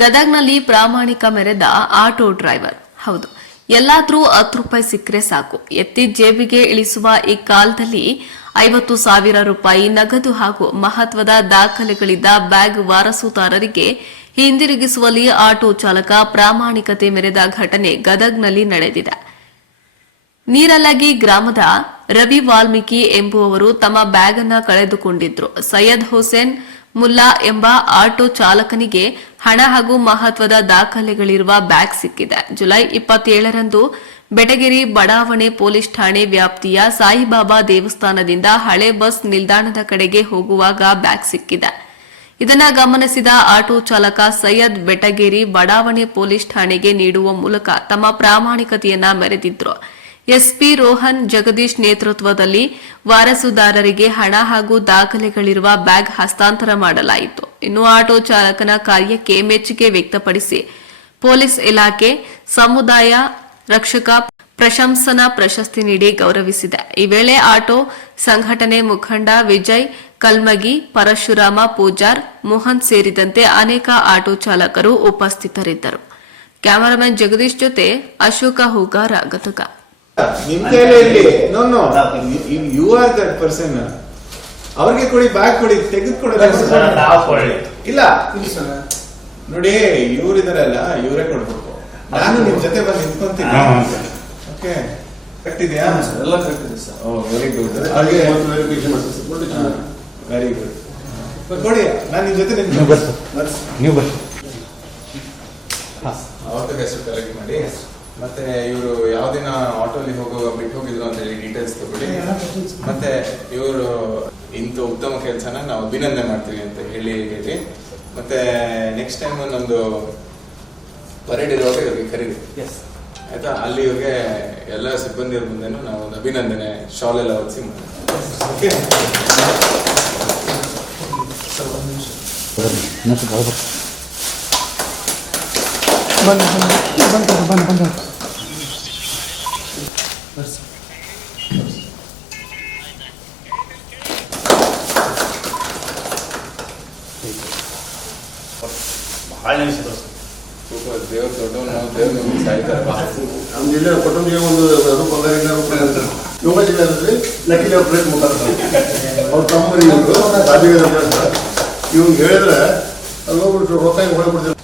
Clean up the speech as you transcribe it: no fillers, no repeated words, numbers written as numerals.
ಗದಗ್ನಲ್ಲಿ ಪ್ರಾಮಾಣಿಕ ಮೆರೆದ ಆಟೋ ಡ್ರೈವರ್. ಹೌದು, ಎಲ್ಲಾದ್ರೂ 10 ರೂಪಾಯಿ ಸಿಕ್ಕರೆ ಸಾಕು, ಎತ್ತಿ ಜೇಬಿಗೆ ಇಳಿಸುವ ಈ ಕಾಲದಲ್ಲಿ 50,000 ರೂಪಾಯಿ ನಗದು ಹಾಗೂ ಮಹತ್ವದ ದಾಖಲೆಗಳಿದ್ದ ಬ್ಯಾಗ್ ವಾರಸುದಾರರಿಗೆ ಹಿಂದಿರುಗಿಸುವಲ್ಲಿ ಆಟೋ ಚಾಲಕ ಪ್ರಾಮಾಣಿಕತೆ ಮೆರೆದ ಘಟನೆ ಗದಗ್ನಲ್ಲಿ ನಡೆದಿದೆ. ನೀರಲಗಿ ಗ್ರಾಮದ ರವಿ ವಾಲ್ಮೀಕಿ ಎಂಬುವವರು ತಮ್ಮ ಬ್ಯಾಗ್ ಅನ್ನು ಕಳೆದುಕೊಂಡಿದ್ರು. ಸೈಯದ್ ಹುಸೇನ್ ಮುಲ್ಲಾ ಎಂಬ ಆಟೋ ಚಾಲಕನಿಗೆ ಹಣ ಹಾಗೂ ಮಹತ್ವದ ದಾಖಲೆಗಳಿರುವ ಬ್ಯಾಗ್ ಸಿಕ್ಕಿದೆ. ಜುಲೈ 27ರಂದು ಬೆಟಗೇರಿ ಬಡಾವಣೆ ಪೊಲೀಸ್ ಠಾಣೆ ವ್ಯಾಪ್ತಿಯ ಸಾಯಿಬಾಬಾ ದೇವಸ್ಥಾನದಿಂದ ಹಳೆ ಬಸ್ ನಿಲ್ದಾಣದ ಕಡೆಗೆ ಹೋಗುವಾಗ ಬ್ಯಾಗ್ ಸಿಕ್ಕಿದೆ. ಇದನ್ನು ಗಮನಿಸಿದ ಆಟೋ ಚಾಲಕ ಸೈಯದ್ ಬೆಟಗೇರಿ ಬಡಾವಣೆ ಪೊಲೀಸ್ ಠಾಣೆಗೆ ನೀಡುವ ಮೂಲಕ ತಮ್ಮ ಪ್ರಾಮಾಣಿಕತೆಯನ್ನ ಮೆರೆದಿದ್ರು. ಎಸ್ಪಿ ರೋಹನ್ ಜಗದೀಶ್ ನೇತೃತ್ವದಲ್ಲಿ ವಾರಸುದಾರರಿಗೆ ಹಣ ಹಾಗೂ ದಾಖಲೆಗಳಿರುವ ಬ್ಯಾಗ್ ಹಸ್ತಾಂತರ ಮಾಡಲಾಯಿತು. ಇನ್ನು ಆಟೋ ಚಾಲಕನ ಕಾರ್ಯಕ್ಕೆ ಮೆಚ್ಚುಗೆ ವ್ಯಕ್ತಪಡಿಸಿ ಪೊಲೀಸ್ ಇಲಾಖೆ ಸಮುದಾಯ ರಕ್ಷಕ ಪ್ರಶಂಸನಾ ಪ್ರಶಸ್ತಿ ನೀಡಿ ಗೌರವಿಸಿದೆ. ಈ ವೇಳೆ ಆಟೋ ಸಂಘಟನೆ ಮುಖಂಡ ವಿಜಯ್ ಕಲ್ಮಗಿ, ಪರಶುರಾಮ ಪೂಜಾರ್, ಮೋಹನ್ ಸೇರಿದಂತೆ ಅನೇಕ ಆಟೋ ಚಾಲಕರು ಉಪಸ್ಥಿತರಿದ್ದರು. ಕ್ಯಾಮರಾಮನ್ ಜಗದೀಶ್ ಜೊತೆ ಅಶೋಕ ಹೂಗಾರ, ಗದಗ. ನಿಮ್ ಕೈಯಲ್ಲಿ ಯು ಆರ್ ದಟ್ ಪರ್ಸನ್. ಅವ್ರಿಗೆ ಕೊಡಿ, ಬ್ಯಾಗ್ ಕೊಡಿ, ತೆಗೆದುಕೊಡೋದು ಇಲ್ಲ ನೋಡಿ. ಇವ್ರಿದಾರಲ್ಲ, ಇವರೇ ಕೊಡ್ಬೇಕು. ನಾನು ನಿಮ್ ಜೊತೆ ಬಂದು ನಿಂತ್ಕೊಂತೀನಿ. ಓಕೆ, ಕರೆಕ್ಟ್ ಇದೆಯಾ? ಎಲ್ಲ ಕರೆಕ್ಟ್ ಇದೆ sir. Very good, very good. ಕೊಡಿ, ನಾನು ನಿಮ್ ಜೊತೆ ನೀವು ಬರ್ತೀನಿ. ಅವ್ರ ಹೆಸರು ಕಲೆಕ್ಟ್ ಮಾಡಿ, ಮತ್ತೆ ಇವರು ಯಾವ ದಿನ ಆಟೋಲಿ ಬಿಟ್ಟು ಹೋಗಿದ್ರು ಅಂತ ಹೇಳಿ ಡೀಟೇಲ್ಸ್ ತಗೊಳ್ಳಿ. ಮತ್ತೆ ಇವರು ಇಂಥ ಉತ್ತಮ ಕೆಲಸನ ನಾವು ಅಭಿನಂದನೆ ಮಾಡ್ತೀವಿ ಅಂತ ಹೇಳಿ. ಮತ್ತೆ ನೆಕ್ಸ್ಟ್ ಟೈಮ್ ನಮ್ದು ಪರೇಡ್ ಇರುವಾಗ ಇವ್ರಿಗೆ ಕರೀರಿ, ಆಯ್ತಾ? ಅಲ್ಲಿ ಇವ್ರಿಗೆ ಎಲ್ಲ ಸಿಬ್ಬಂದಿಯ ಮುಂದೆನೂ ನಾವು ಒಂದು ಅಭಿನಂದನೆ ಶಾಲ್ ಎಲ್ಲ ಹೊರಿಸಿ ದೇವ್ರ ದೊಡ್ಡವನು, ದೇವ್ರ ನಮ್ಗೆ ಸಾಯ್ತಾರೆ. ನಮ್ಮ ಜಿಲ್ಲೆ ಕೊಟ್ಟಂಗೆ ಒಂದು ಯೋಗ ಜಿಲ್ಲೆ ಲಕ್ಕಿಲಿ ಅವ್ರ ಪ್ಲೇಟ್ ಮುಖಾಂತರ ಅವ್ರ ತಮ್ಮರಿ ಇವ್ರು ಹೇಳಿದ್ರೆ ಅಲ್ಲಿ ಹೋಗ್ಬಿಟ್ರು ರೊಕ್ಕ ಹೊರಬಿಡ್ತಾರೆ.